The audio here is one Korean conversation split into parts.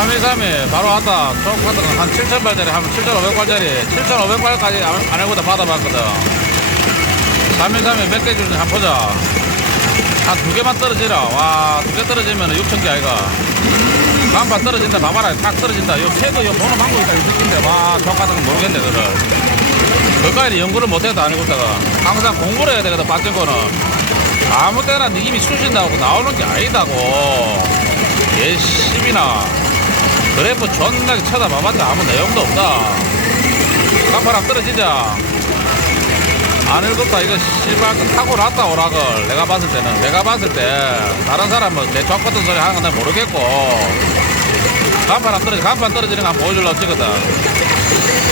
323이 바로 왔다. 총 카드가 한 7,000발짜리 하면 7,500발짜리, 7,500발까지 안 해보다 받아봤거든. 323이 몇개 주는지 한번 보자. 한 두 개만 떨어지라. 와, 두 개 떨어지면 6,000개 아이가. 간판 떨어진다. 봐봐라. 탁 떨어진다. 요 새도 요 보는 방법이 있다. 이 새끼인데. 와, 저 같은 건 모르겠네, 그를. 그까지 연구를 못해도 아니고 있다가. 항상 공부를 해야 되거든, 받은 거는. 아무 때나 느낌이 쑤신다고 나오는 게 아니다고. 얘 씨비나. 그래프 존나게 쳐다봐봤자 아무 내용도 없다. 간판랑 떨어지자. 안 읽었다. 이거 씨발 타고 났다 오락을. 내가 봤을 때는. 내가 봤을 때 다른 사람은 내 족 같은 소리 하는 건난 모르겠고. 간판 안 떨어지 간판 떨어지는 거 한번 보여주려고 찍거든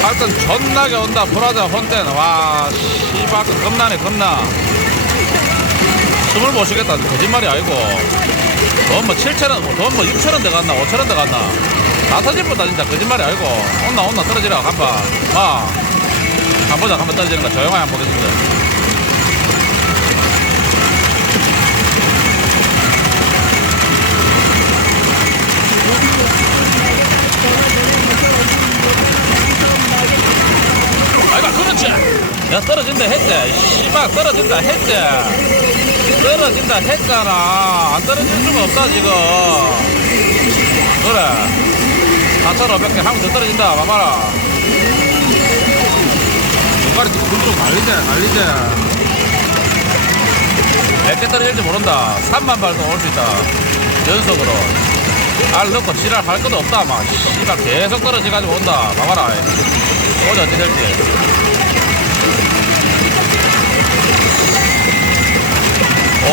하여튼 존나게 온다 브라자 혼때는 와 씨발 겁나네 겁나. 숨을 못 쉬겠다. 거짓말이 아니고 돈뭐 7천원 돈뭐 6천원 들어갔나 5천원 들어갔나. 다 터질보다 진짜 거짓말이 아니고. 온나 온나 떨어지라 간판 마. 한번 한번 떨어지는 거. 조용하게 한번 보겠습니다. 아이가 그렇지. 야 떨어진다 했대. 씨발 떨어진다 했대 떨어진다 했잖아. 안 떨어질 수가 없다 지금. 그래. 4,500개 하면 더 떨어진다 봐봐라. 눈깔이 굴뚝 날리대 날리대 몇개 떨어질지 모른다. 3만 발도 올 수 있다. 연속으로. 알 넣고 지랄 할 것도 없다 막 씨발 계속 떨어져가지고 온다. 봐봐라. 어디 어찌 될지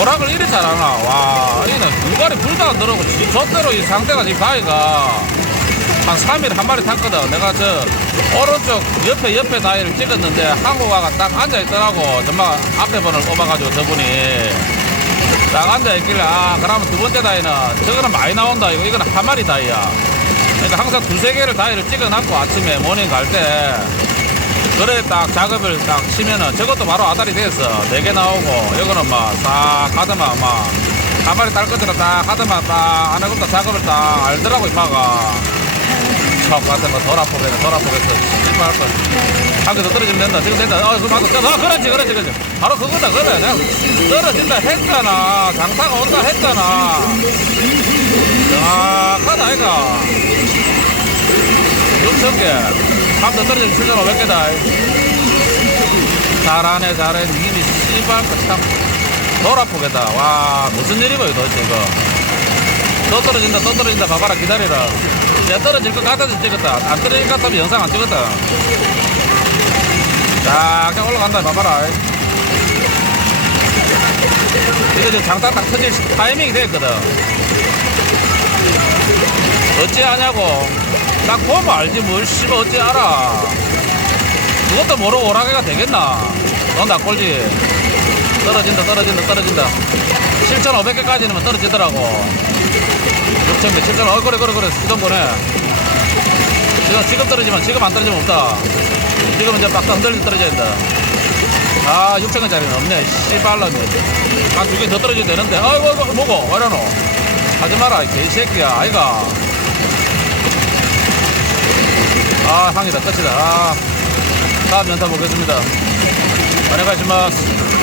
오락을 이리 잘하나. 와 이는 눈깔이 불도 안 들어오고 지 저대로 이 상태가 지금 가위가 한 3일 한 마리 탔거든. 내가 저 오른쪽 옆에 옆에 다이를 찍었는데 한국화가 딱 앉아있더라고. 정말 앞에 번을 뽑아가지고 저분이. 딱 앉아있길래 아 그러면 두 번째 다이는 저거는 많이 나온다. 이거 이거는 한 마리 다이야. 그러니까 항상 두세 개를 다이를 찍어놨고 아침에 모닝 갈때 그래 딱 작업을 딱 치면은 저것도 바로 아다리 됐어 네개 나오고 이거는 막싹 하더만 막한 마리 딸 것처럼 딱 하더만 딱 안에 것도 작업을 딱 알더라고 이마가. 척 같은 거덜 아프겠네 덜 아프겠어 씨발 거 한개더 떨어지면 된다. 지금 된다. 어 그거 맞아. 어, 그렇지 그렇지 그렇지. 바로 그거다 그래 내가 떨어진다 했잖아. 장타가 온다 했잖아. 정확하다 아이가 6천 개 한더 떨어지면 7,500개다. 잘하네 잘해. 님이 씨발 거참덜 아프겠다. 와 무슨 일이고 이거 도대체 이거? 또 떨어진다 또 떨어진다. 봐봐라 기다리라. 야 떨어질 것 같아서 찍었다. 안 떨어질 것 같으면 영상 안 찍었다. 자 그냥 올라간다 봐봐라. 이거 지금 장타 딱 터질 타이밍이 됐거든. 어찌 하냐고 딱 보면 알지 뭘. 씨발 어찌 알아? 그것도 모르고 오락해가 되겠나? 넌다 꼴지? 떨어진다 떨어진다 떨어진다. 7,500개까지는 떨어지더라고. 6,000개 7,000원 어 그래 그래 그래. 수동 거네 지금, 지금 떨어지면 지금 안 떨어지면 없다. 지금은 이제 막 흔들리 떨어져야 된다. 아 6,000원짜리는 없네. 씨발놈이. 한두개 더 떨어지면 되는데. 아이고 아이고 뭐고? 왜 이러노. 하지 마라 이 개새끼야 아이가 아, 항이다, 끝이다. 아, 다음 연타 보겠습니다. 안녕하십니까.